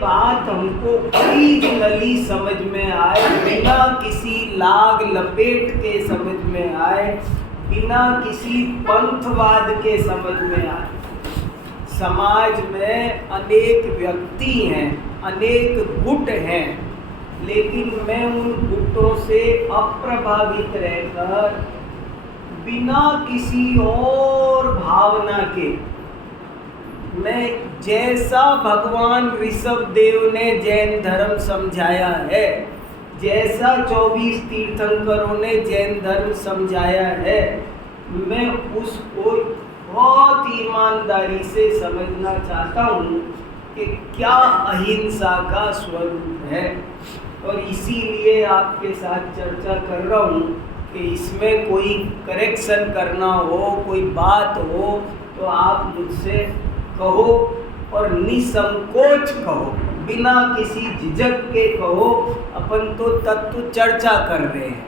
बात हमको ओरिजिनली समझ में आए, बिना किसी लाग लपेट के समझ में आए, बिना किसी पंथवाद के समझ में आए। समाज में अनेक व्यक्ति हैं, अनेक गुट हैं, लेकिन मैं उन गुटों से अप्रभावित रहकर बिना किसी और भावना के, मैं जैसा भगवान ऋषभदेव ने जैन धर्म समझाया है, जैसा 24 तीर्थंकरों ने जैन धर्म समझाया है, मैं उसको बहुत ईमानदारी से समझना चाहता हूँ कि क्या अहिंसा का स्वरूप है। और इसीलिए आपके साथ चर्चा कर रहा हूँ कि इसमें कोई करेक्शन करना हो, कोई बात हो तो आप मुझसे कहो और निसंकोच कहो, बिना किसी झिझक के कहो। अपन तो तत्व चर्चा कर रहे हैं।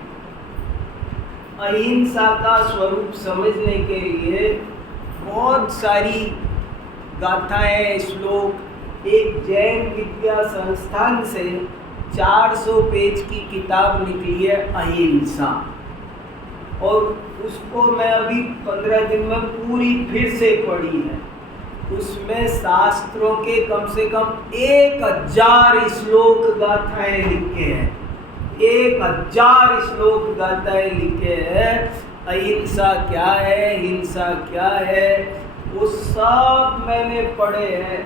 अहिंसा का स्वरूप समझने के लिए बहुत सारी गाथाएं, श्लोक, एक जैन विद्या संस्थान से 400 पेज की किताब निकली है अहिंसा, और उसको मैं अभी 15 दिन में पूरी फिर से पढ़ी है। उसमें शास्त्रों के कम से कम 1000 श्लोक गाथाएं लिखे हैं, 1000 श्लोक गाथाएं लिखे हैं। अहिंसा क्या है, हिंसा क्या है, वो सब मैंने पढ़े हैं।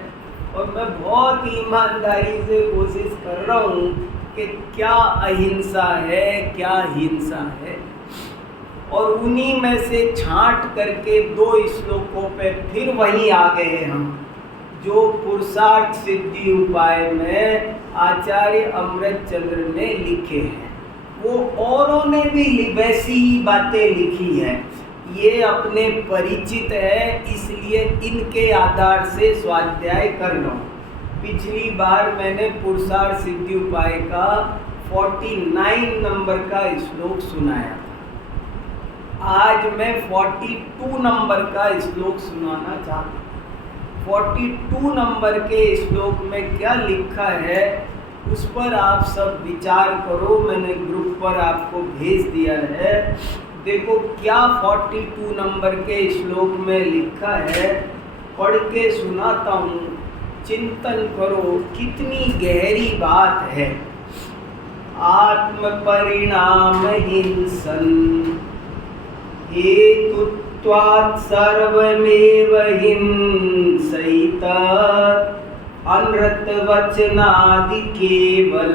और मैं बहुत ईमानदारी से कोशिश कर रहा हूँ कि क्या अहिंसा है, क्या हिंसा है। और उन्हीं में से छांट करके 2 श्लोकों पे फिर वहीं आ गए हम, जो पुरुषार्थ सिद्धि उपाय में आचार्य अमृतचंद्र ने लिखे हैं। वो औरों ने भी वैसी ही बातें लिखी हैं, ये अपने परिचित है, इसलिए इनके आधार से स्वाध्याय कर रहा हूँ। पिछली बार मैंने पुरुषार्थ सिद्धि उपाय का 49 नंबर का श्लोक सुनाया था। आज मैं 42 नंबर का श्लोक सुनाना चाहता हूँ। 42 नंबर के श्लोक में क्या लिखा है उस पर आप सब विचार करो। मैंने ग्रुप पर आपको भेज दिया है। देखो क्या 42 नंबर के श्लोक में लिखा है, पढ़ के सुनाता हूँ, चिंतन करो, कितनी गहरी बात है। आत्म परिणाम हिंसन हेतुत्वात् सर्वमेव हिंसैत अनृत वचनादि केवल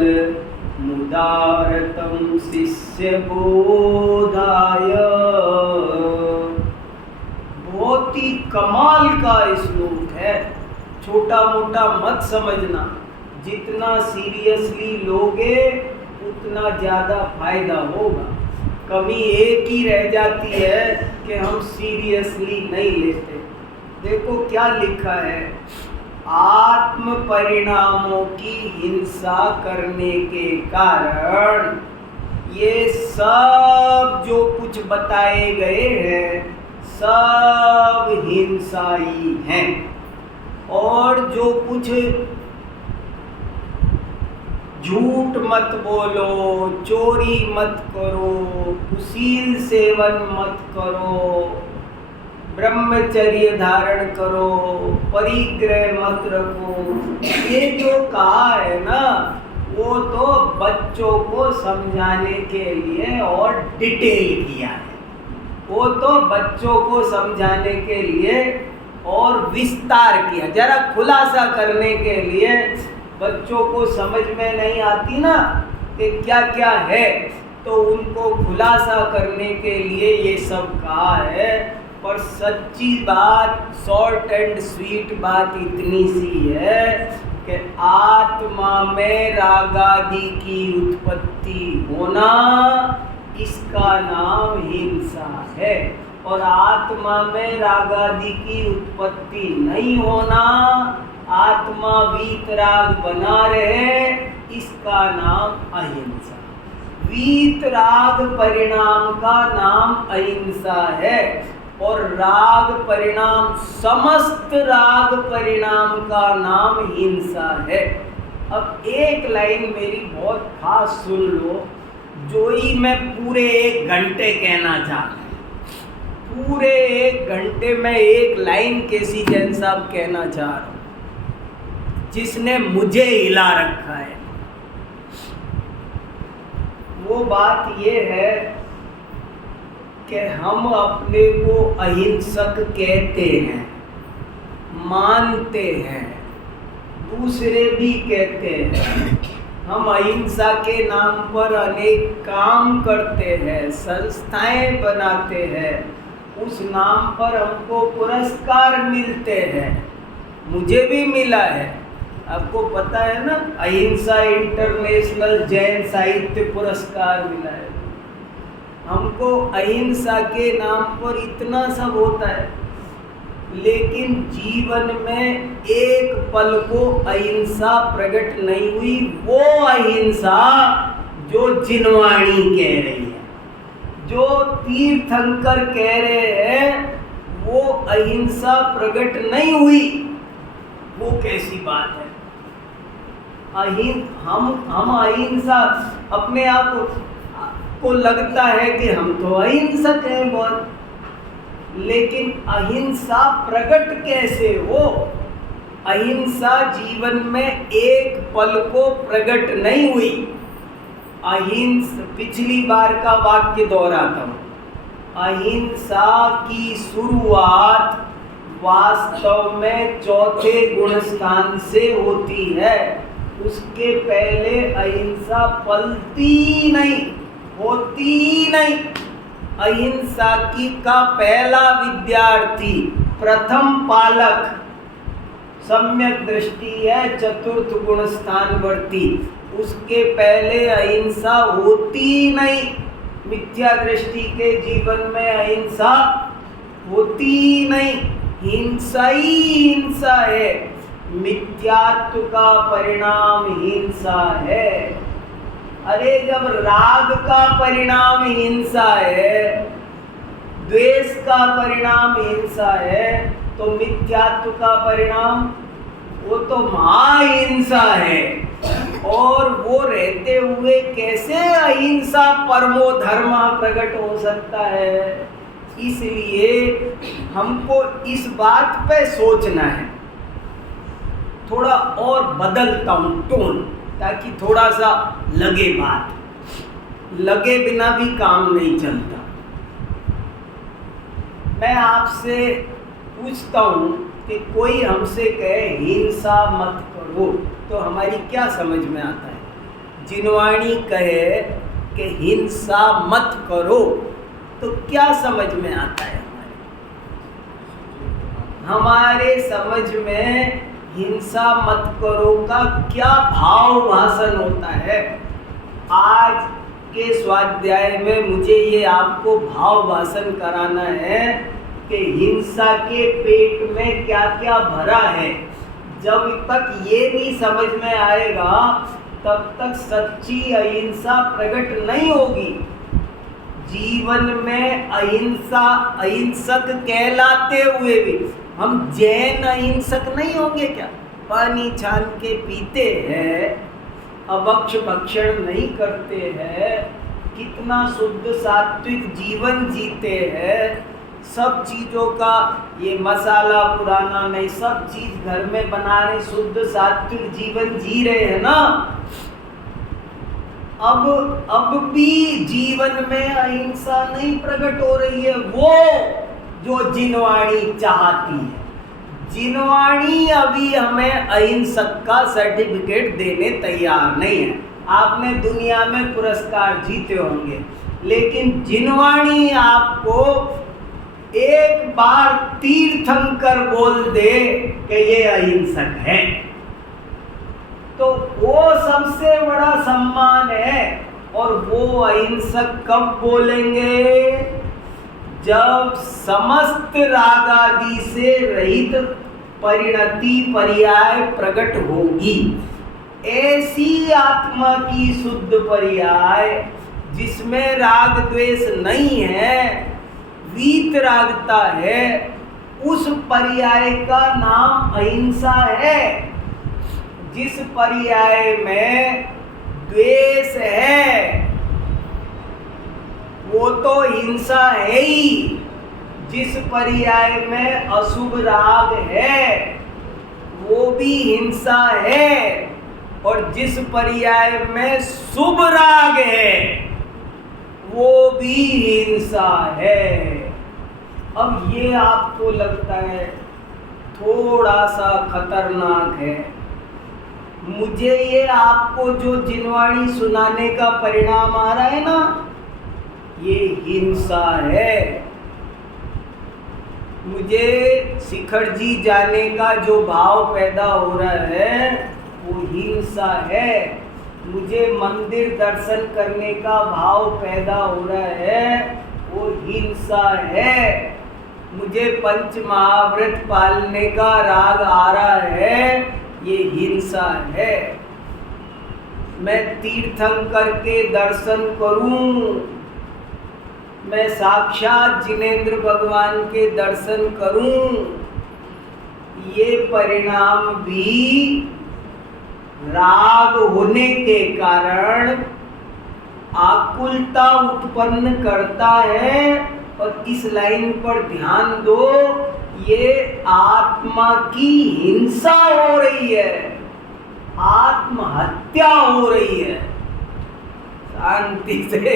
मुदारतम शिष्य बोधाय। बहुत ही कमाल का श्लोक है, छोटा मोटा मत समझना। जितना सीरियसली लोगे उतना ज़्यादा फायदा होगा। कमी एक ही रह जाती है कि हम सीरियसली नहीं लेते। देखो क्या लिखा है, आत्म परिणामों की हिंसा करने के कारण ये सब जो कुछ बताए गए हैं सब हिंसाई हैं। और जो कुछ झूठ मत बोलो, चोरी मत करो, कुशील सेवन मत करो, ब्रह्मचर्य धारण करो, परिग्रह मत रखो, ये जो कहा है ना वो तो बच्चों को समझाने के लिए और डिटेल किया है। वो तो बच्चों को समझाने के लिए और विस्तार किया, जरा खुलासा करने के लिए। बच्चों को समझ में नहीं आती ना कि क्या क्या है, तो उनको खुलासा करने के लिए ये सब कहा है। पर सच्ची बात, शॉर्ट एंड स्वीट बात इतनी सी है कि आत्मा में रागादि की उत्पत्ति होना, इसका नाम हिंसा है। और आत्मा में रागादि की उत्पत्ति नहीं होना, आत्मा वीतराग बना रहे, इसका नाम अहिंसा। वीतराग परिणाम का नाम अहिंसा है। और राग परिणाम, समस्त राग परिणाम का नाम हिंसा है। अब एक लाइन मेरी बहुत खास सुन लो, जो ही मैं पूरे 1 घंटे कहना चाहता हूँ। पूरे 1 घंटे में एक लाइन केसी जैन साहब कहना चाह रहा हूँ, जिसने मुझे हिला रखा है। वो बात ये है कि हम अपने को अहिंसक कहते हैं, मानते हैं, दूसरे भी कहते हैं। हम अहिंसा के नाम पर अनेक काम करते हैं, संस्थाएं बनाते हैं, उस नाम पर हमको पुरस्कार मिलते हैं। मुझे भी मिला है, आपको पता है ना, अहिंसा इंटरनेशनल जैन साहित्य पुरस्कार मिला है। हमको अहिंसा के नाम पर इतना सब होता है, लेकिन जीवन में एक पल को अहिंसा प्रकट नहीं हुई। वो अहिंसा जो जिनवाणी कह रही है, जो तीर्थंकर कह रहे हैं, वो अहिंसा प्रकट नहीं हुई। वो कैसी बात है? हम अहिंसा, अपने आप को लगता है कि हम तो अहिंसक हैं बहुत, लेकिन अहिंसा प्रकट कैसे हो? अहिंसा जीवन में एक पल को प्रकट नहीं हुई। पिछली बार का वाक्य दोहराता हूँ, अहिंसा की शुरुआत वास्तव में चौथे गुण स्थान से होती है। उसके पहले अहिंसा पलती नहीं, होती नहीं। अहिंसा की का पहला विद्यार्थी, प्रथम पालक सम्यक दृष्टि है, चतुर्थ गुण स्थानवर्ती। उसके पहले अहिंसा होती नहीं। मिथ्या दृष्टि के जीवन में अहिंसा होती नहीं। हिंसा ही हिंसा है, मिथ्यात्व का परिणाम हिंसा है। अरे जब राग का परिणाम हिंसा है, द्वेष का परिणाम हिंसा है, तो मिथ्यात्व का परिणाम वो तो महाहिंसा है। और वो रहते हुए कैसे अहिंसा परमो धर्म प्रकट हो सकता है? इसलिए हमको इस बात पे सोचना है। थोड़ा और बदलता हूँ टोन, ताकि थोड़ा सा लगे, बात लगे बिना भी काम नहीं चलता। मैं आपसे पूछता हूँ कि कोई हमसे कहे हिंसा मत करो, तो हमारी क्या समझ में आता है? जिनवाणी कहे कि हिंसा मत करो, तो क्या समझ में आता है? हमारे समझ में हिंसा मत करो का क्या भाव भाषण होता है? आज के स्वाध्याय में मुझे ये आपको भाव भाषण कराना है कि हिंसा के पेट में क्या क्या भरा है। जब तक ये नहीं समझ में आएगा, तब तक सच्ची अहिंसा प्रकट नहीं होगी। जीवन में अहिंसा, अहिंसक कहलाते हुए भी हम जैन अहिंसक नहीं होंगे क्या? पानी छान के पीते हैं, अभक्ष भक्षण नहीं करते हैं, कितना शुद्ध सात्विक जीवन जीते हैं। सब चीज़ों का ये मसाला पुराना नहीं, सब चीज़ घर में बना रहे, शुद्ध सात्विक जीवन जी रहे हैं ना। अब भी जीवन में अहिंसा नहीं प्रकट हो रही है, वो जो जिनवाणी चाहती है। जिनवाणी अभी हमें अहिंसक का सर्टिफिकेट देने तैयार नहीं है। आपने दुनिया में पुरस्कार जीते होंगे, लेकिन जिनवाणी आपको एक बार तीर्थंकर बोल दे कि ये अहिंसक है, तो वो सबसे बड़ा सम्मान है। और वो अहिंसक कब बोलेंगे? जब समस्त राग आदि से रहित परिणति पर्याय प्रकट होगी। ऐसी आत्मा की शुद्ध पर्याय जिसमें राग द्वेष नहीं है, वीतरागता है, उस पर्याय का नाम अहिंसा है। जिस पर्याय में द्वेष है वो तो हिंसा है ही, जिस पर्याय में अशुभ राग है वो भी हिंसा है, और जिस पर्याय में शुभ राग है वो भी हिंसा है। अब ये आपको लगता है थोड़ा सा खतरनाक है, मुझे ये आपको जो जिनवाणी सुनाने का परिणाम आ रहा है ना, ये हिंसा है। मुझे शिखर जी जाने का जो भाव पैदा हो रहा है वो हिंसा है। मुझे मंदिर दर्शन करने का भाव पैदा हो रहा है वो हिंसा है। मुझे पंच महाव्रत पालने का राग आ रहा है, ये हिंसा है। मैं तीर्थंकर के दर्शन करूं, मैं साक्षात जिनेंद्र भगवान के दर्शन करूं, ये परिणाम भी राग होने के कारण आकुलता उत्पन्न करता है। और इस लाइन पर ध्यान दो, ये आत्मा की हिंसा हो रही है, आत्महत्या हो रही है। शांति से,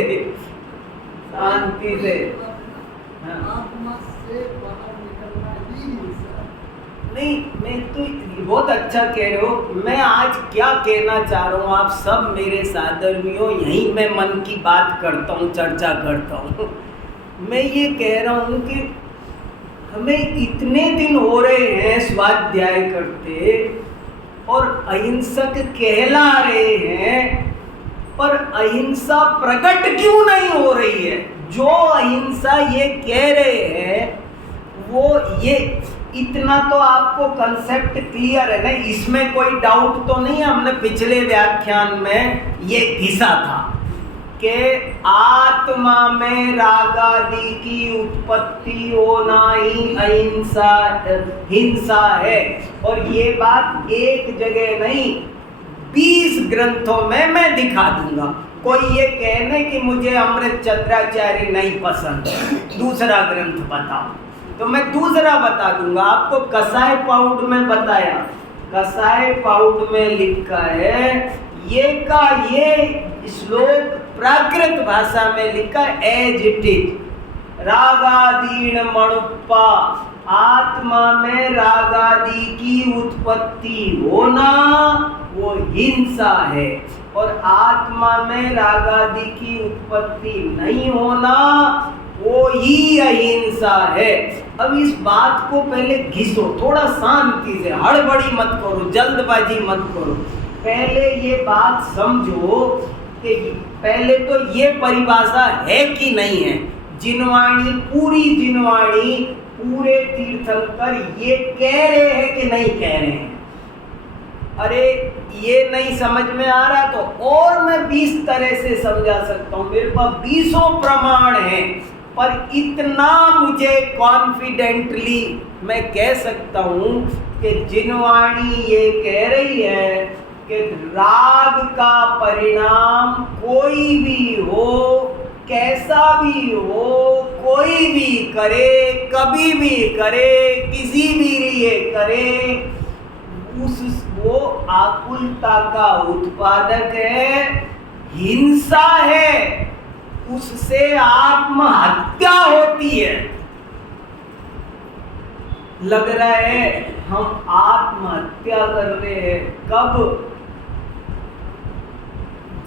शांति से। आत्मा से बाहर निकलना ही हिंसा नहीं, मैं तो बहुत अच्छा कह रहे हो। मैं आज क्या कहना चाह रहा हूँ, आप सब मेरे साधर्मियों, यहीं मैं मन की बात करता हूँ, चर्चा करता हूँ। मैं ये कह रहा हूँ कि हमें इतने दिन हो रहे हैं स्वाध्याय करते और अहिंसक कहला रहे हैं, पर अहिंसा प्रकट क्यों नहीं हो रही है? जो अहिंसा ये कह रहे हैं वो ये इतना तो आपको कंसेप्ट क्लियर है ना, इसमें कोई डाउट तो नहीं है। हमने पिछले व्याख्यान में ये घिसा था कि आत्मा में रागादि की उत्पत्ति होना ही अहिंसा हिंसा है। और ये बात एक जगह नहीं, 20 ग्रंथों में मैं दिखा दूंगा। कोई ये कहने कि मुझे अमृत चंद्राचार्य नहीं पसंद, दूसरा ग्रंथ बताओ, तो मैं दूसरा बता दूंगा आपको। कसाय पाउड में बताया, कसाय पाउड में लिखा है, ये का ये श्लोक प्राकृत भाषा में लिखा एज इट इज। रागादीन मणुप्पा, आत्मा में रागादि की उत्पत्ति होना वो हिंसा है, और आत्मा में रागादि की उत्पत्ति नहीं होना वो ही अहिंसा है। अब इस बात को पहले घिसो, थोड़ा शांति से, हड़बड़ी मत करो, जल्दबाजी मत करो। पहले ये बात समझो कि पहले तो ये परिभाषा है कि नहीं है। जिनवाणी, पूरी जिनवाणी, पूरे तीर्थंकर ये कह रहे हैं कि नहीं कह रहे हैं? अरे ये नहीं समझ में आ रहा तो और मैं 20 तरह से समझा सकता हूँ, मेरे पास 20 प्रमाण हैं, पर इतना मुझे कॉन्फिडेंटली मैं कह सकता हूँ कि जिनवाणी ये कह रही है कि राग का परिणाम कोई भी हो, कैसा भी हो, कोई भी करे, कभी भी करे, किसी भी लिए करे, वो आकुलता का उत्पादक है, हिंसा है, उससे आत्महत्या होती है। लग रहा है हम आत्महत्या कर रहे हैं। कब?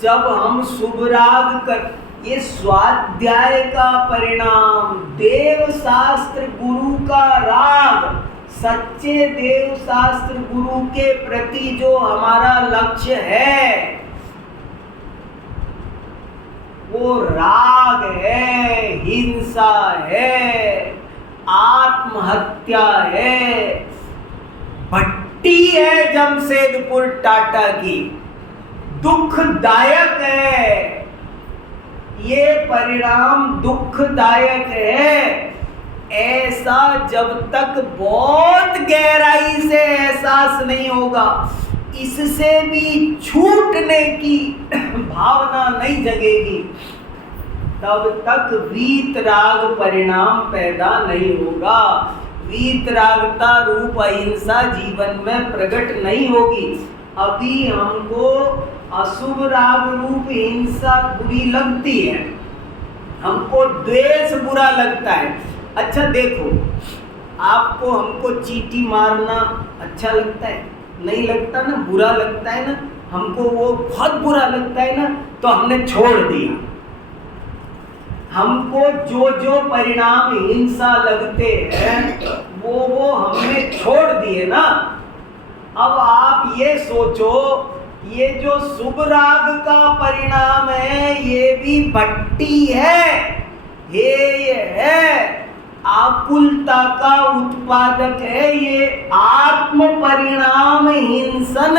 जब हम शुभ राग कर, ये स्वाध्याय का परिणाम, देव शास्त्र गुरु का राग, सच्चे देव शास्त्र गुरु के प्रति जो हमारा लक्ष्य है वो राग है, हिंसा है, आत्महत्या है, भट्टी है जमशेदपुर टाटा की, दुखदायक है। ये परिणाम दुखदायक है। ऐसा जब तक बहुत गहराई से एहसास नहीं होगा, इससे भी छूटने की भावना नहीं जगेगी, तब तक वीतराग परिणाम पैदा नहीं होगा। वीतरागता रूप अहिंसा जीवन में प्रकट नहीं होगी। अभी हमको अशुभ राग रूप हिंसा बुरी लगती है, हमको द्वेष बुरा लगता है। अच्छा देखो, आपको हमको चींटी मारना अच्छा लगता है? नहीं लगता ना, बुरा लगता है ना, हमको वो बहुत बुरा लगता है ना, तो हमने छोड़ दिया। हमको जो जो परिणाम हिंसा लगते हैं वो हमने छोड़ दिए ना। अब आप ये सोचो, ये जो शुभ राग का परिणाम है ये भी भट्टी है, ये है आकुलता का उत्पादक है, ये आत्म परिणाम हिंसन,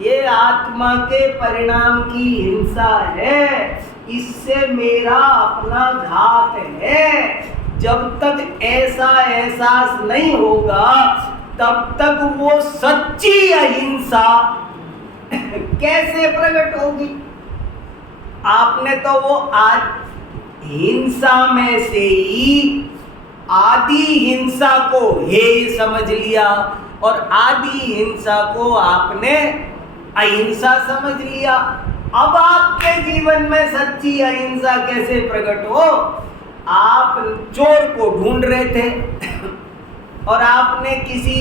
ये आत्मा के परिणाम की हिंसा है। इससे मेरा अपना घात है। जब तक ऐसा एहसास नहीं होगा तब तक वो सच्ची अहिंसा कैसे प्रकट होगी? आपने तो वो हिंसा में से ही आदि हिंसा को हेय समझ लिया और आदि हिंसा को आपने अहिंसा समझ लिया। अब आपके जीवन में सच्ची अहिंसा कैसे प्रकट हो? आप चोर को ढूंढ रहे थे और आपने किसी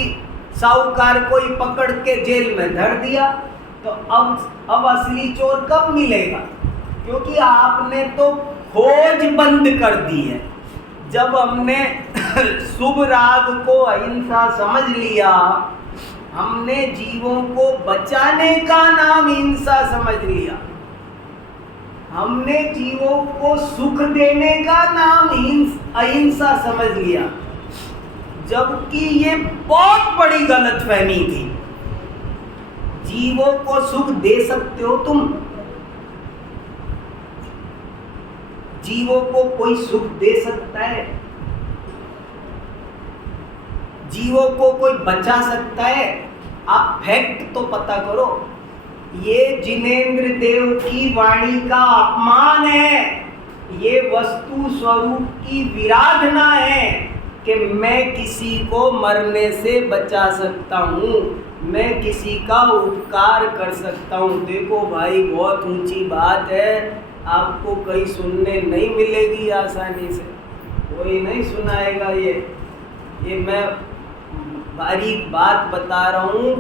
साहूकार को ही पकड़ के जेल में धर दिया, तो अब असली चोर कब मिलेगा? क्योंकि आपने तो खोज बंद कर दी है। जब हमने शुभ राग को अहिंसा समझ लिया, हमने जीवों को बचाने का नाम हिंसा समझ लिया, हमने जीवों को सुख देने का नाम अहिंसा समझ लिया, जबकि ये बहुत बड़ी गलतफहमी थी। जीवों को सुख दे सकते हो तुम? जीवों को कोई सुख दे सकता है? जीवों को कोई बचा सकता है? आप फैक्ट तो पता करो। ये जिनेंद्र देव की वाणी का अपमान है, ये वस्तु स्वरूप की विराधना है कि मैं किसी को मरने से बचा सकता हूँ, मैं किसी का उपकार कर सकता हूँ। देखो भाई, बहुत ऊंची बात है, आपको कहीं सुनने नहीं मिलेगी आसानी से, कोई नहीं सुनाएगा। ये मैं बारीक बात बता रहा हूँ।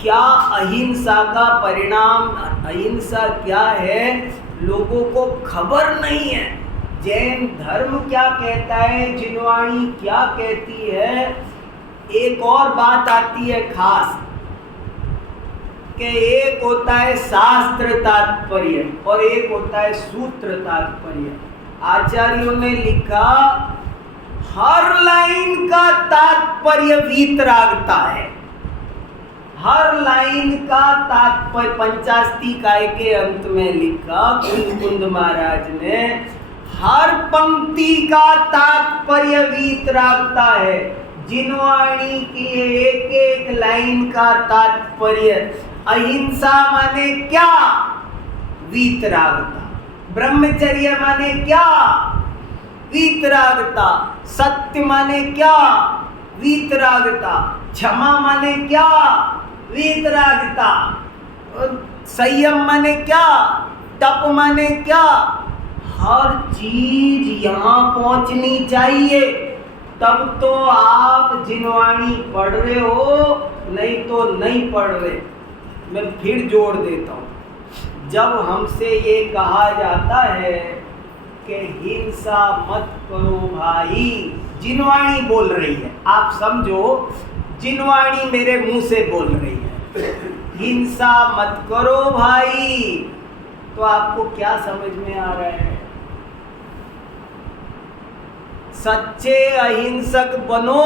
क्या अहिंसा का परिणाम, अहिंसा क्या है, लोगों को खबर नहीं है। जैन धर्म क्या कहता है, जिनवाणी क्या कहती है। एक और बात आती है खास, कि एक होता है शास्त्र तात्पर्य और एक होता है सूत्र तात्पर्य। आचार्यों ने लिखा हर लाइन का तात्पर्य वीतरागता है, हर लाइन का तात्पर्य। पंचास्तिकाय के अंत में लिखा कुंद महाराज ने, हर पंक्ति का तात्पर्य वीतरागता है। जिनवाणी की एक एक लाइन का तात्पर्य। अहिंसा माने क्या? वीतरागता। ब्रह्मचर्य माने क्या? वीतरागता। सत्य माने क्या? वीतरागता। क्षमा माने क्या? वीतरागता। संयम माने क्या? तप माने क्या? हर चीज यहाँ पहुंचनी चाहिए, तब तो आप जिनवाणी पढ़ रहे हो, नहीं तो नहीं पढ़ रहे। मैं फिर जोड़ देता हूँ, जब हमसे ये कहा जाता है कि हिंसा मत करो भाई, जिनवाणी बोल रही है, आप समझो जिनवाणी मेरे मुंह से बोल रही है, हिंसा मत करो भाई, तो आपको क्या समझ में आ रहा है? सच्चे अहिंसक बनो,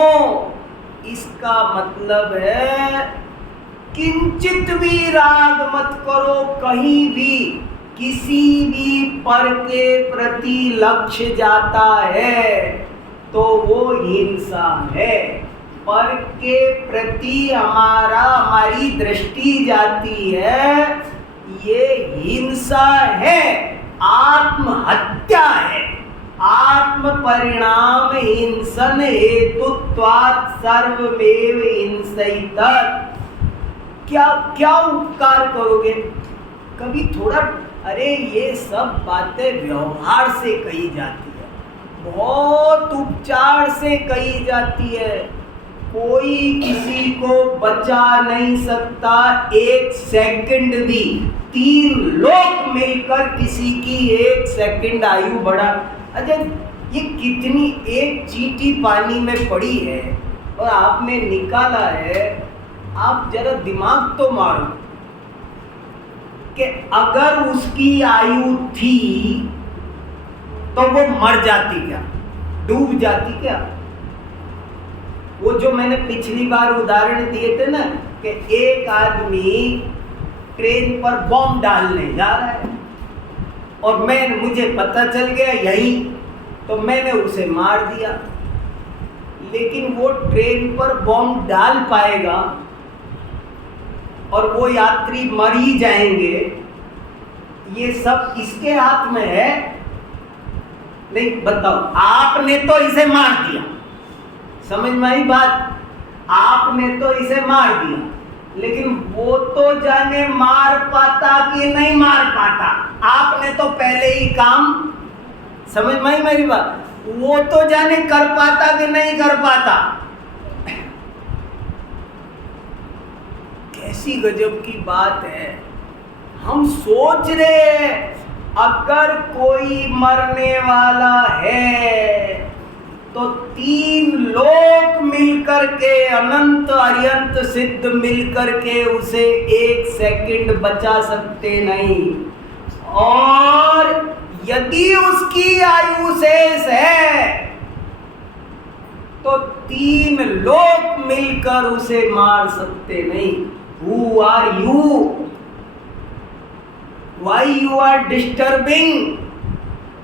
इसका मतलब है किंचित भी राग मत करो, कहीं भी किसी भी पर के प्रति लक्ष्य जाता है तो वो हिंसा है। पर के प्रति हमारी दृष्टि जाती है, ये हिंसा है, आत्महत्या है। आत्म परिणाम हिंसन हेतुत्वात् सर्वमेव हिंसैतत्। क्या उपकार करोगे? कभी थोड़ा, अरे ये सब बातें व्यवहार से कही जाती है, बहुत उपचार से कही जाती है। कोई किसी को बचा नहीं सकता एक सेकंड भी। 3 लोग मिलकर किसी की 1 सेकंड आयु बढ़ा। अरे ये कितनी, एक चींटी पानी में पड़ी है और आपने निकाला है। आप जरा दिमाग तो मारो कि अगर उसकी आयु थी तो वो मर जाती क्या, डूब जाती क्या? वो जो मैंने पिछली बार उदाहरण दिए थे ना, कि एक आदमी ट्रेन पर बॉम्ब डालने जा रहा है और मुझे पता चल गया यही, तो मैंने उसे मार दिया। लेकिन वो ट्रेन पर बॉम्ब डाल पाएगा और वो यात्री मर ही जाएंगे, ये सब इसके हाथ में है? नहीं, बताओ। आपने तो इसे मार दिया, समझ में आई बात? आपने तो इसे मार दिया, लेकिन वो तो जाने मार पाता कि नहीं मार पाता। आपने तो पहले ही काम, समझ में आई मेरी बात? वो तो जाने कर पाता कि नहीं कर पाता। कैसी गजब की बात है। हम सोच रहे हैं अगर कोई मरने वाला है तो 3 लोग मिलकर के, अनंत अरियंत सिद्ध मिलकर के उसे 1 सेकंड बचा सकते नहीं। और यदि उसकी आयु शेष है तो 3 लोग मिलकर उसे मार सकते नहीं। Who are you? Why you are disturbing?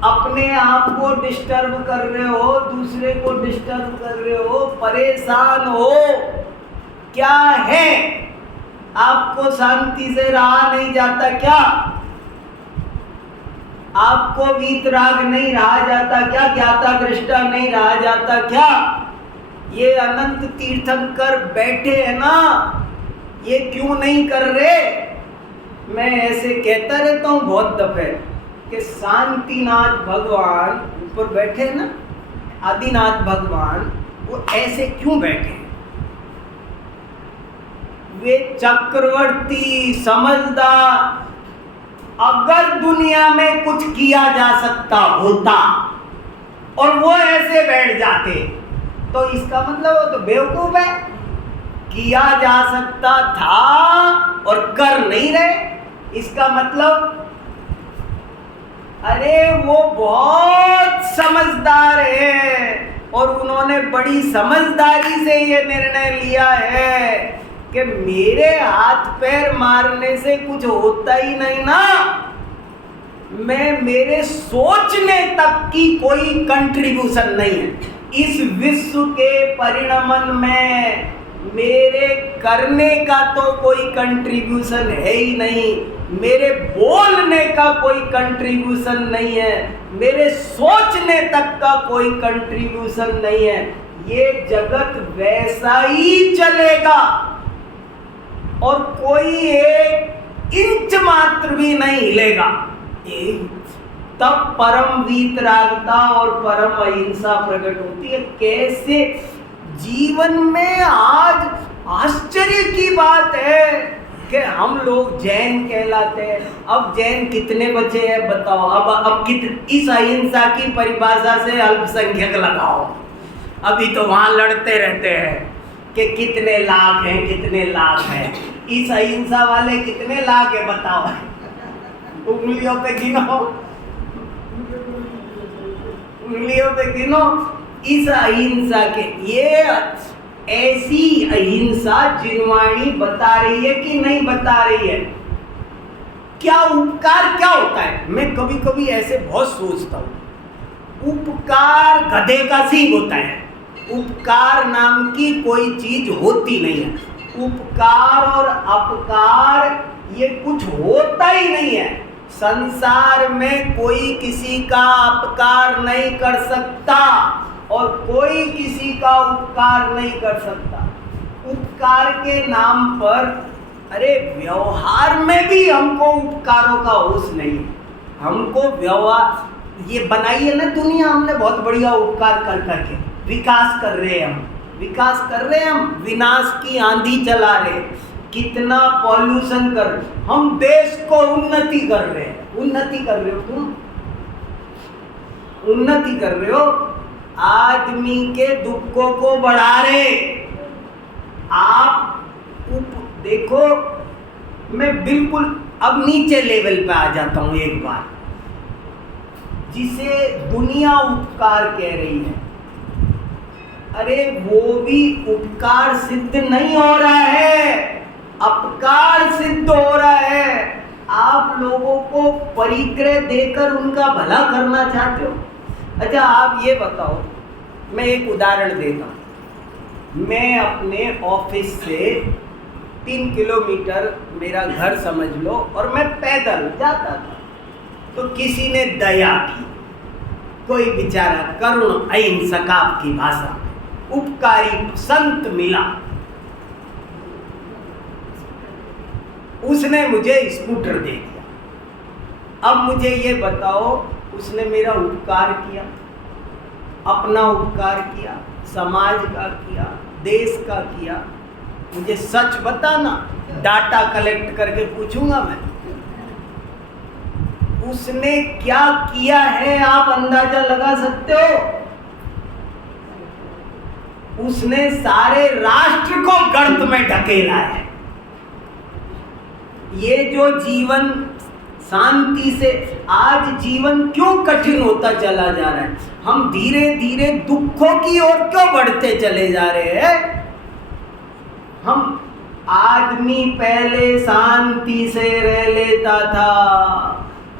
अपने आप को डिस्टर्ब कर रहे हो, दूसरे को डिस्टर्ब कर रहे हो, परेशान हो। क्या है? आपको शांति से रहा नहीं जाता क्या? आपको वीतराग नहीं रहा जाता क्या? ज्ञाता दृष्टा नहीं रहा जाता क्या? ये अनंत तीर्थंकर बैठे हैं ना, ये क्यों नहीं कर रहे? मैं ऐसे कहता रहता हूँ बहुत दफे कि शांतिनाथ भगवान ऊपर बैठे हैं ना, आदिनाथ भगवान, वो ऐसे क्यों बैठे? वे चक्रवर्ती, समझदार। अगर दुनिया में कुछ किया जा सकता होता और वो ऐसे बैठ जाते तो इसका मतलब वो तो बेवकूफ है। किया जा सकता था और कर नहीं रहे, इसका मतलब अरे वो बहुत समझदार है और उन्होंने बड़ी समझदारी से ये निर्णय लिया है कि मेरे हाथ पैर मारने से कुछ होता ही नहीं ना, मैं, मेरे सोचने तक की कोई कंट्रीब्यूशन नहीं है इस विश्व के परिणमन में। मेरे करने का तो कोई कंट्रीब्यूशन है ही नहीं, मेरे बोलने का कोई कंट्रीब्यूशन नहीं है, मेरे सोचने तक का कोई कंट्रीब्यूशन नहीं है। ये जगत वैसा ही चलेगा और कोई 1 इंच मात्र भी नहीं हिलेगा। तब परम वीतरागता और परम अहिंसा प्रकट होती है। कैसे जीवन में आज आश्चर्य की बात है कि हम लोग जैन कहलाते हैं। अब जैन कितने बचे हैं बताओ? अब इस अहिंसा की परिभाषा से अल्पसंख्यक लगाओ। अभी तो वहां लड़ते रहते हैं कि कितने लाख हैं, कितने लाख हैं। इस अहिंसा वाले कितने लाख है बताओ? उंगलियों पे गिनो, उंगलियों पे गिनो। इस अहिंसा के, ये ऐसी अहिंसा जिनवाणी बता रही है कि नहीं बता रही है? क्या उपकार क्या होता है? मैं कभी कभी ऐसे बहुत सोचता हूँ, उपकार गधे का सींग होता है। उपकार नाम की कोई चीज होती नहीं है। उपकार और अपकार ये कुछ होता ही नहीं है। संसार में कोई किसी का अपकार नहीं कर सकता और कोई किसी का उपकार नहीं कर सकता। उपकार के नाम पर, अरे व्यवहार में भी हमको उपकारों का होश नहीं है। हमको व्यवहार ये बनाई है ना दुनिया, हमने बहुत बढ़िया उपकार कर करके विकास कर रहे हैं हम विनाश की आंधी चला रहे, कितना पॉल्यूशन कर रहे, हम देश को उन्नति कर रहे हैं। उन्नति कर रहे हो तुम, उन्नति कर रहे हो, आदमी के दुखों को बढ़ा रहे आप। देखो, मैं बिल्कुल अब नीचे लेवल पे आ जाता हूं एक बार, जिसे दुनिया उपकार कह रही है, अरे वो भी उपकार सिद्ध नहीं हो रहा है, अपकार सिद्ध हो रहा है। आप लोगों को परिक्रय देकर उनका भला करना चाहते हो। अच्छा, आप ये बताओ, मैं एक उदाहरण देता हूँ। मैं अपने ऑफिस से 3 किलोमीटर मेरा घर समझ लो, और मैं पैदल जाता था, तो किसी ने दया की, कोई बेचारा करुण अहिंसक की भाषा में उपकारी संत मिला, उसने मुझे स्कूटर दे दिया। अब मुझे ये बताओ, उसने मेरा उपकार किया, अपना उपकार किया, समाज का किया, देश का किया? मुझे सच बताना, डाटा कलेक्ट करके पूछूंगा मैं, उसने क्या किया है आप अंदाजा लगा सकते हो? उसने सारे राष्ट्र को गर्त में ढकेला है। ये जो जीवन शांति से, आज जीवन क्यों कठिन होता चला जा रहा है? हम धीरे धीरे दुखों की ओर क्यों बढ़ते चले जा रहे हैं? हम आदमी पहले शांति से रह लेता था,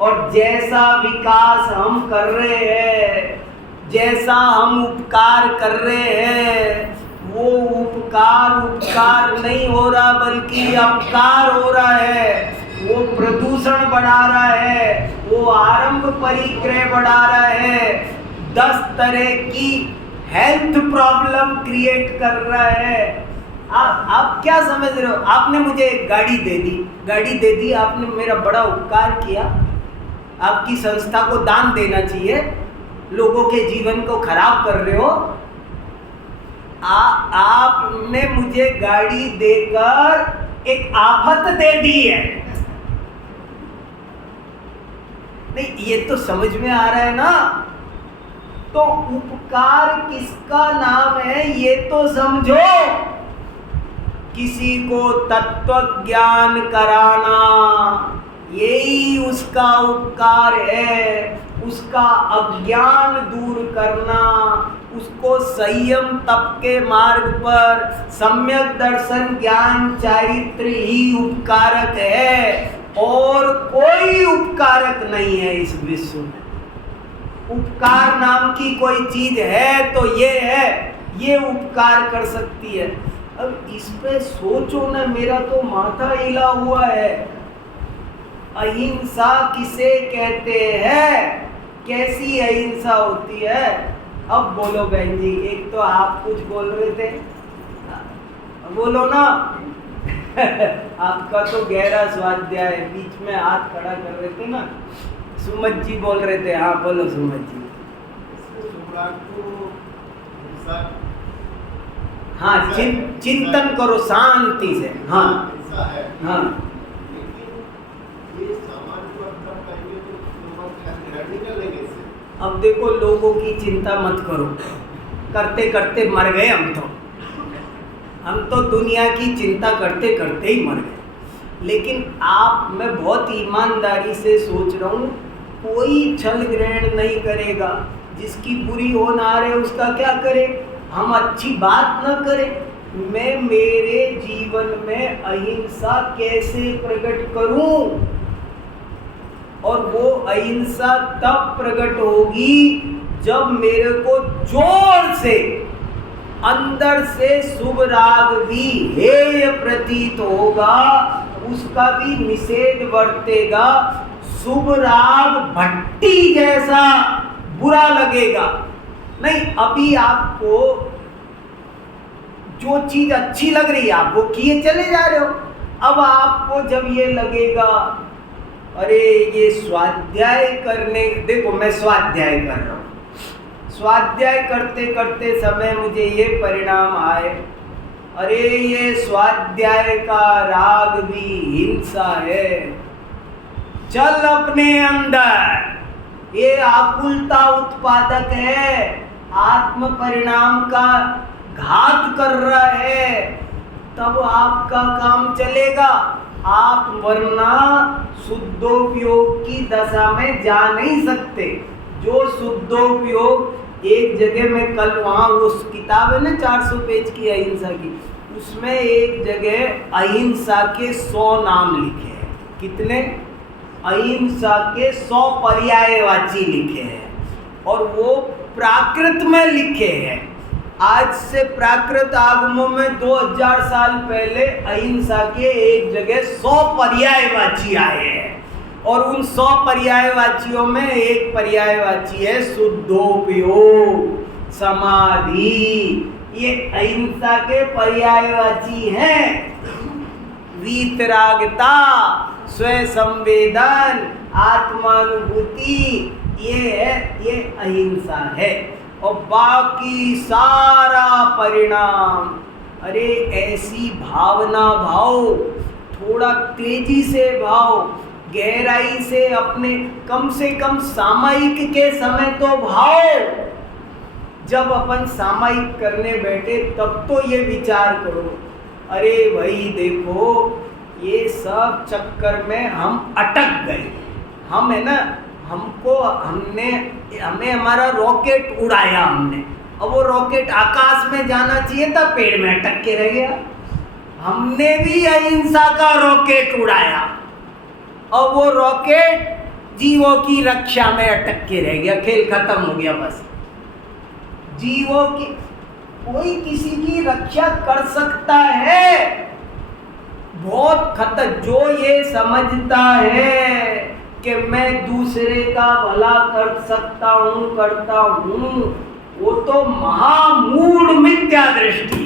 और जैसा विकास हम कर रहे हैं, जैसा हम उपकार कर रहे हैं, वो उपकार नहीं हो रहा, बल्कि अपकार हो रहा है। वो प्रदूषण बढ़ा रहा है, वो आरंभ परिक्रय बढ़ा रहा है, 10 तरह की हेल्थ प्रॉब्लम क्रिएट कर रहा है। आप क्या समझ रहे हो? आपने मुझे एक गाड़ी दे दी, आपने मेरा बड़ा उपकार किया। आपकी संस्था को दान देना चाहिए, लोगों के जीवन को खराब कर रहे हो। आपने मुझे गाड़ी देकर एक आफत दे दी है। नहीं, ये तो समझ में आ रहा है ना? तो उपकार किसका नाम है ये तो समझो। किसी को तत्व ज्ञान कराना, यही उसका उपकार है। उसका अज्ञान दूर करना, उसको संयम तप के मार्ग पर सम्यक दर्शन ज्ञान चारित्र ही उपकारक है, और कोई उपकारक नहीं है इस विश्व में। उपकार नाम की कोई चीज है तो ये है, ये उपकार कर सकती है। अब इस पे सोचो ना, मेरा तो माथा हिला हुआ है। अहिंसा किसे कहते हैं? कैसी अहिंसा होती है? अब बोलो बहन जी, एक तो आप कुछ बोल रहे थे, बोलो ना। आपका तो गहरा स्वाध्याय है, बीच में हाथ खड़ा कर रहे थे ना। सुमत जी बोल रहे थे, हाँ बोलो सुमत जी। हाँ, चिंतन करो शांति से। हाँ हाँ, अब देखो, लोगों की चिंता मत करो, करते करते मर गए हम तो दुनिया की चिंता करते करते ही मर गए। लेकिन मैं बहुत ईमानदारी से सोच रहा हूँ, कोई छल ग्रहण नहीं करेगा। जिसकी बुरी होन आ रहे उसका क्या करे, हम अच्छी बात न करें। मैं मेरे जीवन में अहिंसा कैसे प्रकट करूं? और वो अहिंसा तब प्रकट होगी जब मेरे को जोर से अंदर से शुभ राग भी हेय प्रतीत होगा, उसका भी निषेध बरतेगा। शुभ राग भट्टी जैसा बुरा लगेगा। नहीं, अभी आपको जो चीज अच्छी लग रही है आप वो किए चले जा रहे हो। अब आपको जब ये लगेगा अरे ये स्वाध्याय करने, देखो मैं स्वाध्याय कर रहा हूँ, स्वाध्याय करते करते समय मुझे ये परिणाम आए, अरे ये स्वाध्याय का राग भी हिंसा है, चल अपने अंदर, ये आकुलता उत्पादक है, आत्म परिणाम का घात कर रहा है, तब आपका काम चलेगा। आप वरना शुद्धोपयोग की दशा में जा नहीं सकते। जो शुद्धोपयोग एक जगह में, कल वहाँ उस किताब है ना 400 पेज की अहिंसा की, उसमें एक जगह अहिंसा के 100 नाम लिखे हैं। कितने? अहिंसा के 100 पर्यायवाची लिखे हैं, और वो प्राकृत में लिखे हैं। आज से प्राकृत आगमों में 2000 साल पहले अहिंसा के एक जगह 100 पर्यायवाची आए हैं, और उन 100 पर्यायवाचियों में एक पर्यायवाची है शुद्धोपयोग, समाधि। ये अहिंसा के पर्यायवाची हैं। वीतरागता, स्वयं संवेदन, आत्मानुभूति, ये अहिंसा है। और बाकी सारा परिणाम, अरे ऐसी भावना भाव, थोड़ा तेजी से भाव, गहराई से अपने, कम से कम सामायिक के समय तो भाव। जब अपन सामायिक करने बैठे तब तो ये विचार करो, अरे भाई देखो ये सब चक्कर में हम अटक गए। हम है ना, हमें हमारा रॉकेट उड़ाया हमने, अब वो रॉकेट आकाश में जाना चाहिए था, पेड़ में अटक के रह गया। हमने भी अहिंसा का रॉकेट उड़ाया, और वो रॉकेट जीवों की रक्षा में अटक के रह गया, खेल खत्म हो गया बस। जीवों की, कोई किसी की रक्षा कर सकता है, बहुत खतर। जो ये समझता है कि मैं दूसरे का भला कर सकता हूँ, करता हूँ, वो तो महामूढ़ मिथ्या दृष्टि।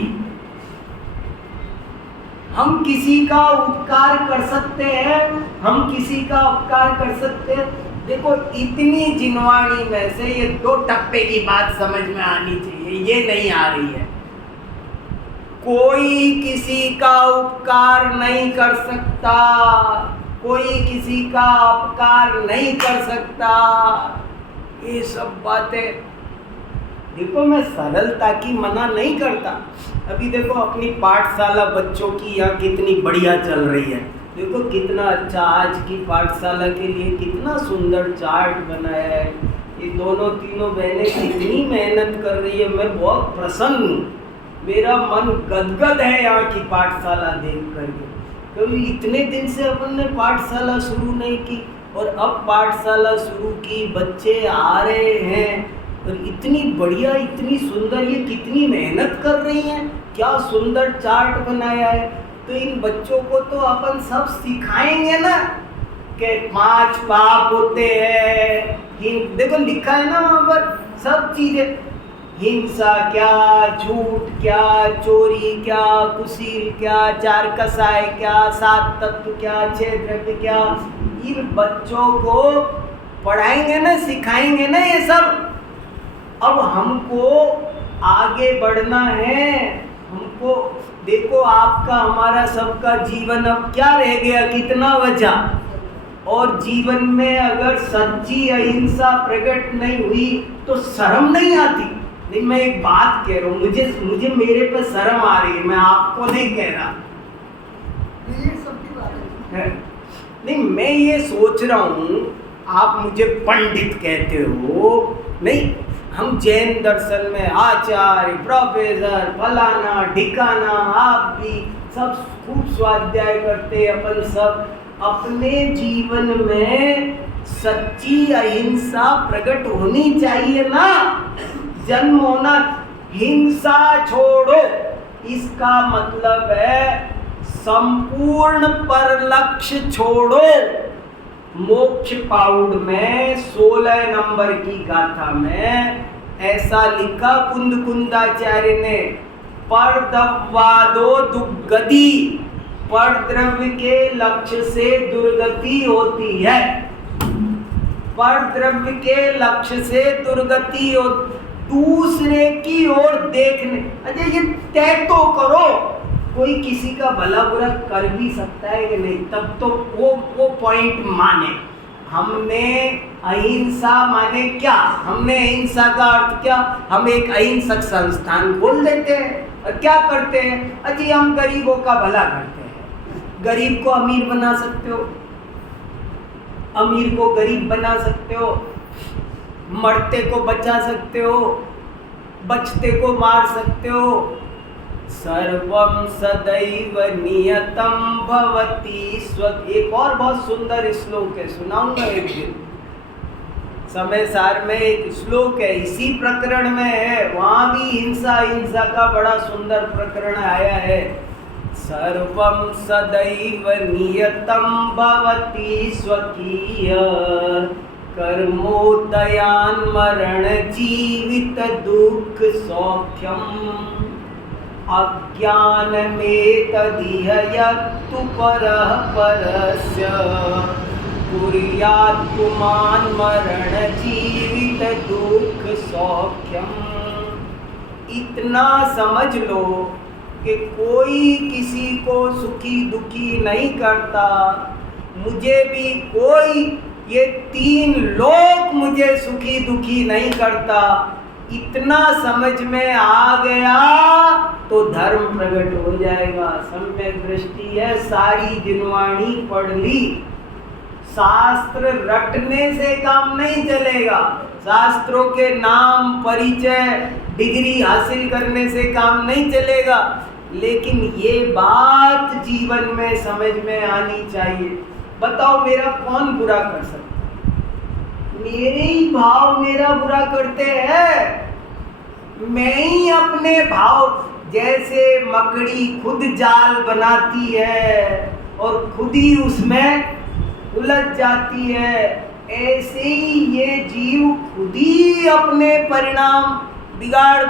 हम किसी का उपकार कर सकते हैं, हम किसी का उपकार कर सकते हैं। देखो इतनी जिनवाणी में से ये 2 टप्पे की बात समझ में आनी चाहिए, ये नहीं आ रही है। कोई किसी का उपकार नहीं कर सकता, कोई किसी का अपकार नहीं कर सकता। ये सब बातें, देखो मैं सरलता की मना नहीं करता। अभी देखो अपनी पाठशाला बच्चों की यहाँ कितनी बढ़िया चल रही है। देखो कितना अच्छा, आज की पाठशाला के लिए कितना सुंदर चार्ट बनाया है। ये दोनों तीनों बहनें कितनी मेहनत कर रही है, मैं बहुत प्रसन्न हूँ। मेरा मन गदगद है यहाँ की पाठशाला देख करके, क्योंकि इतने दिन से अपन ने पाठशाला शुरू नहीं की, और अब पाठशाला शुरू की, बच्चे आ रहे हैं, और इतनी बढ़िया, इतनी सुंदर, ये कितनी मेहनत कर रही हैं, क्या सुंदर चार्ट बनाया है। तो इन बच्चों को तो अपन सब सिखाएंगे ना कि 5 पाप होते हैं। देखो लिखा है ना वहाँ पर सब चीजें, हिंसा क्या, झूठ क्या, चोरी क्या, कुशील क्या, 4 कसाय क्या, 7 तत्व क्या, 6 द्रव्य क्या। इन बच्चों को पढ़ाएंगे ना, सिखाएंगे ना ये सब। अब हमको आगे बढ़ना है, हमको देखो आपका हमारा सबका जीवन अब क्या रह गया, कितना बचा। और जीवन में अगर सच्ची अहिंसा प्रकट नहीं हुई तो शर्म नहीं आती। नहीं, मैं एक बात कह रहा हूँ, मुझे मेरे पे शर्म आ रही है, मैं आपको नहीं कह रहा। ये सबकी बात है। नहीं, मैं ये सोच रहा हूँ, आप मुझे पंडित कहते हो, नहीं, हम जैन दर्शन में आचार्य, प्रोफेसर, फलाना ढिकाना, आप भी सब खूब स्वाध्याय करते। अपन सब अपने जीवन में सच्ची अहिंसा प्रकट होनी चाहिए ना। जन्म होना, हिंसा छोड़ो, इसका मतलब है संपूर्ण पर लक्ष्य छोड़ो। मोक्ष पाउड में 16 नंबर की गाथा में ऐसा लिखा कुंद कुंदाचार्य ने, पर दवादो दुर्गति, पर द्रव्य के लक्ष्य से दुर्गति होती है, पर द्रव्य के लक्ष्य से दुर्गति हो, दूसरे की ओर देखने। अजय ये तय तो करो, कोई किसी का भला बुरा कर भी सकता है कि नहीं, तब तो वो पॉइंट माने। हमने अहिंसा माने क्या, हमने अहिंसा का अर्थ क्या, हम एक अहिंसक संस्थान खोल देते हैं और क्या करते हैं, अजी हम गरीबों का भला करते हैं। गरीब को अमीर बना सकते हो, अमीर को गरीब बना सकते हो, मरते को बचा सकते हो, बचते को मार सकते हो। सर्वम सदैव नियतम भवति स्व। एक और बहुत सुंदर श्लोक है, सुनाऊंगा एक दिन। समय सार में एक श्लोक है, इसी प्रकरण में है, वहां भी हिंसा का बड़ा सुंदर प्रकरण आया है। सर्वम सदैव नियतम भवति स्वकीय कर्मोदयान मरण जीवित दुख सौख्यम अज्ञान में तदिह यत्तु परः परस्य कुर्यात् पुमान् मरण जीवित दुख सौख्यम। इतना समझ लो कि कोई किसी को सुखी दुखी नहीं करता, मुझे भी कोई, ये 3 लोक मुझे सुखी दुखी नहीं करता। इतना समझ में आ गया तो धर्म प्रकट हो जाएगा। सम्यक दृष्टि है, सारी जिनवाणी पढ़ ली, शास्त्र रटने से काम नहीं चलेगा, शास्त्रों के नाम परिचय डिग्री हासिल करने से काम नहीं चलेगा, लेकिन ये बात जीवन में समझ में आनी चाहिए। बताओ मेरा कौन बुरा कर सकता, मेरे ही भाव मेरा बुरा करते हैं। मैं ही अपने भाव, जैसे मकड़ी खुद जाल बनाती है और खुद ही उसमें उलझ जाती है, ऐसे ही ये जीव खुद ही अपने परिणाम बिगाड़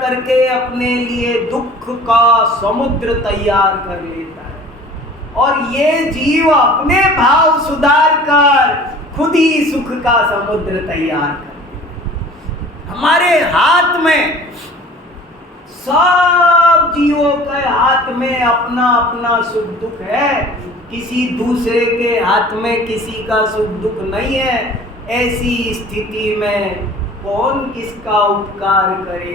करके अपने लिए दुख का समुद्र तैयार कर लेता है। और ये जीव अपने भाव सुधार कर खुद ही सुख का समुद्र तैयार कर। हमारे हाथ में, सब जीवों के हाथ में अपना अपना सुख दुख है, किसी दूसरे के हाथ में किसी का सुख दुख नहीं है। ऐसी स्थिति में कौन किसका उपकार करे,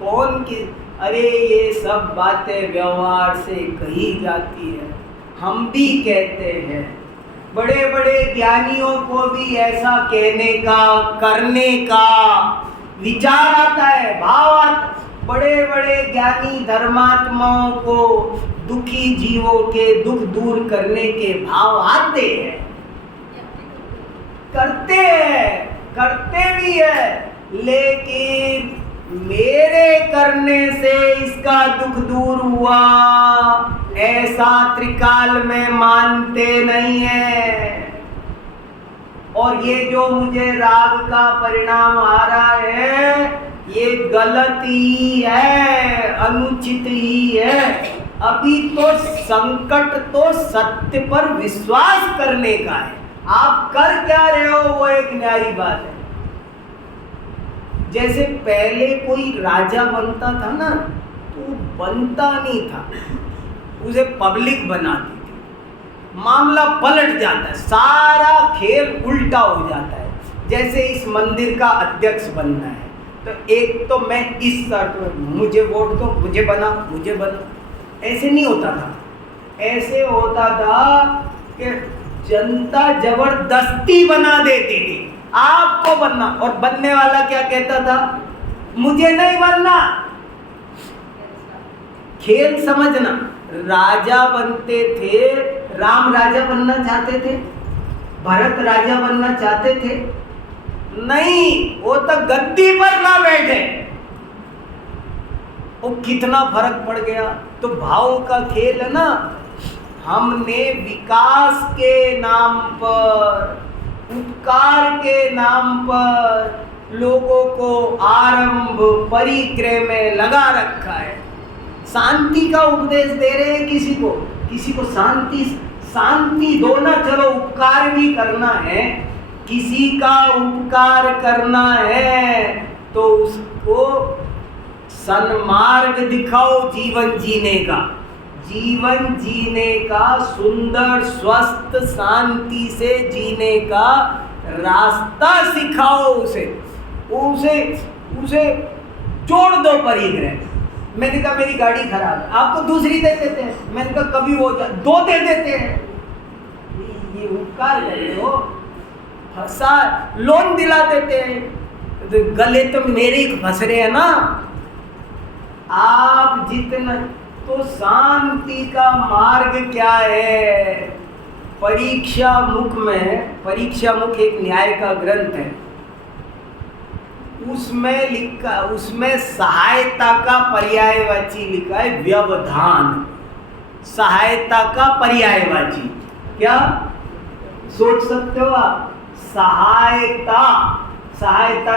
कौन किस, अरे ये सब बातें व्यवहार से कही जाती है, हम भी कहते हैं। बड़े बड़े ज्ञानियों को भी ऐसा कहने का, करने का विचार आता है, भाव आता। बड़े बड़े ज्ञानी धर्मात्माओं को दुखी जीवों के दुख दूर करने के भाव आते हैं, करते भी है, लेकिन मेरे करने से इसका दुख दूर हुआ ऐसा त्रिकाल में मानते नहीं है। और ये जो मुझे राग का परिणाम आ रहा है, ये गलत ही है, अनुचित ही है। अभी तो संकट तो सत्य पर विश्वास करने का है, आप कर क्या रहे हो वो एक न्यारी बात है। जैसे पहले कोई राजा बनता था ना, तो बनता नहीं था, उसे पब्लिक बनाती थी, मामला पलट जाता है, सारा खेल उल्टा हो जाता है। जैसे इस मंदिर का अध्यक्ष बनना है, तो एक तो मैं इस शर्त में, मुझे वोट दो, मुझे बना, ऐसे नहीं होता था। ऐसे होता था कि जनता जबरदस्ती बना देती थी, आपको बनना, और बनने वाला क्या कहता था, मुझे नहीं बनना। खेल समझना, राजा बनते थे, राम राजा बनना चाहते थे, भरत राजा बनना चाहते थे, नहीं, वो तो गद्दी पर ना बैठे, और कितना फर्क पड़ गया। तो भावों का खेल है ना। हमने विकास के नाम पर, उपकार के नाम पर लोगों को आरंभ परिक्रम में लगा रखा है। शांति का उपदेश दे रहे हैं किसी को शांति दो ना, चलो उपकार भी करना है, किसी का उपकार करना है तो उसको सन्मार्ग दिखाओ जीवन जीने का सुंदर स्वस्थ शांति से जीने का रास्ता सिखाओ उसे जोड़ दो परिग्रह। मैंने कहा मेरी गाड़ी खराब है, आपको दूसरी दे देते हैं। मैंने कहा कभी वो दो दे देते हैं। ये उपकार कर रहे हो। फंसा लोन दिला देते हैं, तो गले तो मेरे ही फंस रहे हैं ना। आप जितना तो शांति का मार्ग क्या है? परीक्षा मुख एक न्याय का ग्रंथ है, उसमें सहायता का पर्यायवाची लिखा है व्यवधान। सहायता का पर्यायवाची क्या सोच सकते हो आप? सहायता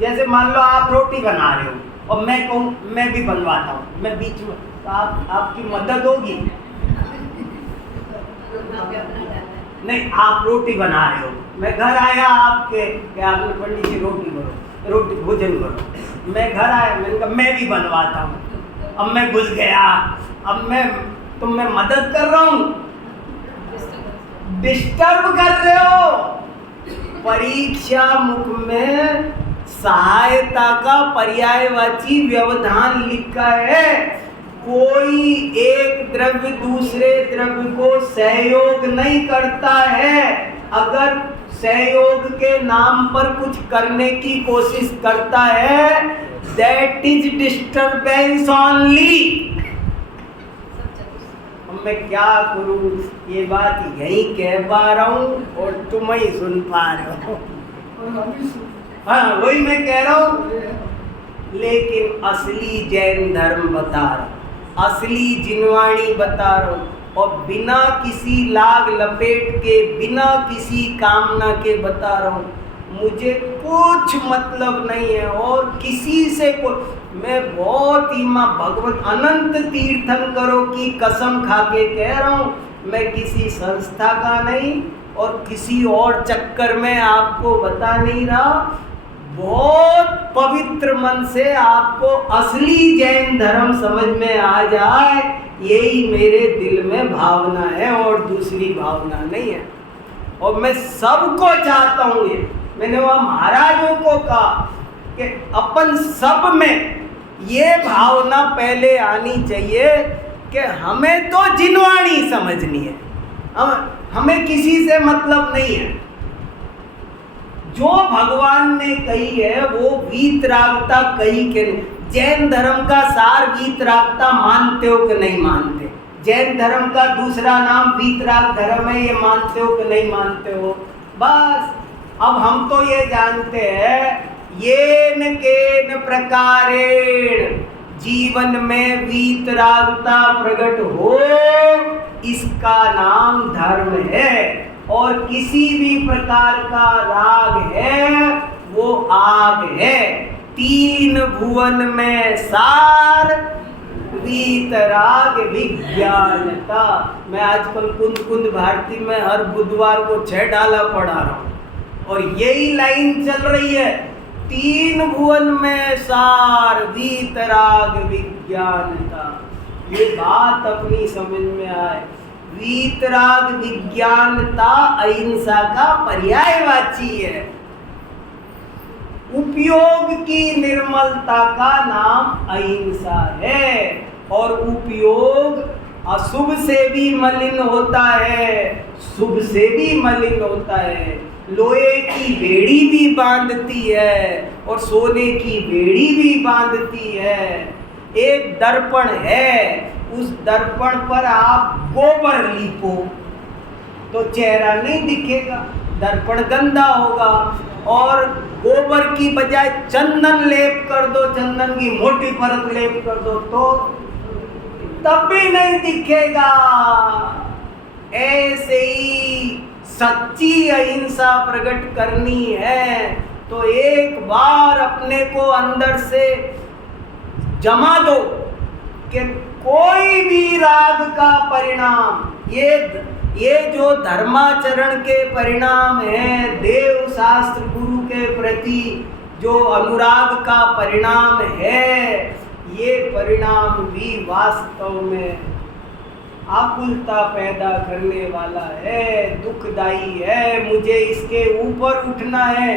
जैसे मान लो आप रोटी बना रहे हो और मैं कहूँ मैं भी बनवाता हूँ, मैं बीच में, तो आपकी मदद होगी? नहीं, आप रोटी बना रहे हो, मैं घर आया आपके क्या आपने पंडित जी रोटी भोजन करो। मैं घर आया, मैंने कहा मैं भी बनवाता हूँ। अब मैं घुस गया, अब मैं मदद कर रहा हूँ, डिस्टर्ब कर रहे हो। परीक्षा मुख में सहायता का पर्यायवाची व्यवधान लिखा है। कोई एक द्रव्य दूसरे द्रव्य को सहयोग नहीं करता है। अगर सहयोग के नाम पर कुछ करने की कोशिश करता है, दैट इज डिस्टर्बेंस ओनली। मैं क्या करूं, ये बात यही कह पा रहा हूं और तुम ही सुन पा रहे हो। हाँ, वही मैं कह रहा हूं। लेकिन असली जैन धर्म बता रहा हूं, असली जिनवाणी बता रहा हूं, और बिना किसी लाग लपेट के, बिना किसी कामना के बता रहा हूँ। मुझे कुछ मतलब नहीं है और किसी से मैं बहुत ही माँ भगवत अनंत तीर्थंकरों की कसम खा के कह रहा हूँ, मैं किसी संस्था का नहीं और किसी और चक्कर में आपको बता नहीं रहा। बहुत पवित्र मन से आपको असली जैन धर्म समझ में आ जाए, यही मेरे दिल में भावना है और दूसरी भावना नहीं है। और मैं सबको चाहता हूँ, ये मैंने वहाँ महाराजों को कहा कि अपन सब में ये भावना पहले आनी चाहिए कि हमें तो जिनवाणी समझनी है, हमें किसी से मतलब नहीं है। जो भगवान ने कही है वो वीतरागता कही के। जैन धर्म का सार वीतरागता मानते हो कि नहीं मानते? जैन धर्म का दूसरा नाम वीतराग धर्म है, ये मानते हो कि नहीं मानते हो? बस अब हम तो ये जानते हैं, येन केन प्रकारेण जीवन में वीतरागता प्रकट हो, इसका नाम धर्म है। और किसी भी प्रकार का राग है वो आग है। तीन भुवन में सार वीतराग विज्ञानता। मैं आजकल कुंद भारती में हर बुधवार को 6 डाला पढ़ा रहा हूँ और यही लाइन चल रही है, तीन भुवन में सार वीतराग विज्ञानता। ये बात अपनी समझ में आए। वीतराग विज्ञानता अहिंसा का पर्यायवाची है। उपयोग की निर्मलता का नाम अहिंसा है। और उपयोग अशुभ से भी मलिन होता है, शुभ से भी मलिन होता है। लोहे की बेड़ी भी बांधती है और सोने की बेड़ी भी बांधती है। एक दर्पण है, उस दर्पण पर आप गोबर लीपो तो चेहरा नहीं दिखेगा, दर्पण गंदा होगा। और गोबर की बजाय चंदन लेप कर दो, चंदन की मोटी परत लेप कर दो, तो तब भी नहीं दिखेगा। ऐसे ही सच्ची अहिंसा प्रकट करनी है तो एक बार अपने को अंदर से जमा दो कि कोई भी राग का परिणाम, ये जो धर्माचरण के परिणाम है, देव शास्त्र गुरु के प्रति जो अनुराग का परिणाम है, ये परिणाम भी वास्तव में आकुलता पैदा करने वाला है, दुखदाई है। मुझे इसके ऊपर उठना है।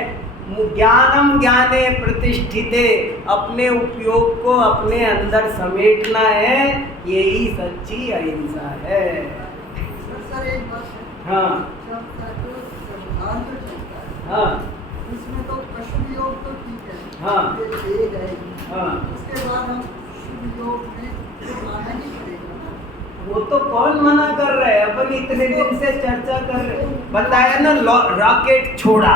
ज्ञानम ज्ञाने प्रतिष्ठिते, अपने उपयोग को अपने अंदर समेटना है, यही सच्ची अहिंसा है। सर एक बात है, हाँ जब तक संविधान जो चलता है, हाँ उसमें तो पशु योग तो ठीक है, हाँ। ये दे गए, हाँ। उसके बाद हम शुभ योग में तो आना ही पड़ेगा ना। वो तो कौन मना कर रहा है, अपन इतने दिन से चर्चा कर रहे हैं। बताया ना, रॉकेट छोड़ा,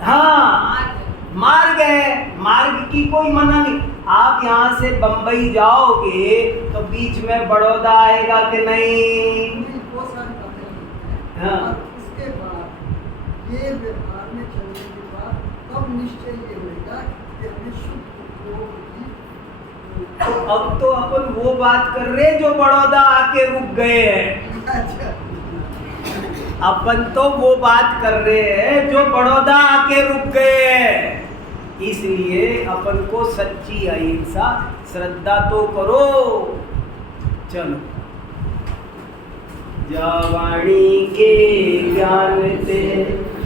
हाँ मार गए, मार्ग की कोई मना नहीं। आप यहाँ से बंबई जाओगे तो बीच में बड़ौदा आएगा कि नहीं? वो सारी बातें हैं। हाँ। और उसके बाद ये व्यवहार में चलने के बाद तब निश्चय ये होगा कि हमें शुद्ध योग की। तो अब तो अपन वो बात कर रहे जो बड़ौदा आके रुक गए हैं। अच्छा, अपन तो वो बात कर रहे हैं जो बड़ौदा आके रुक गए हैं। इसलिए अपन को सच्ची अहिंसा श्रद्धा तो करो। चलो, जा वाणी के ज्ञान ते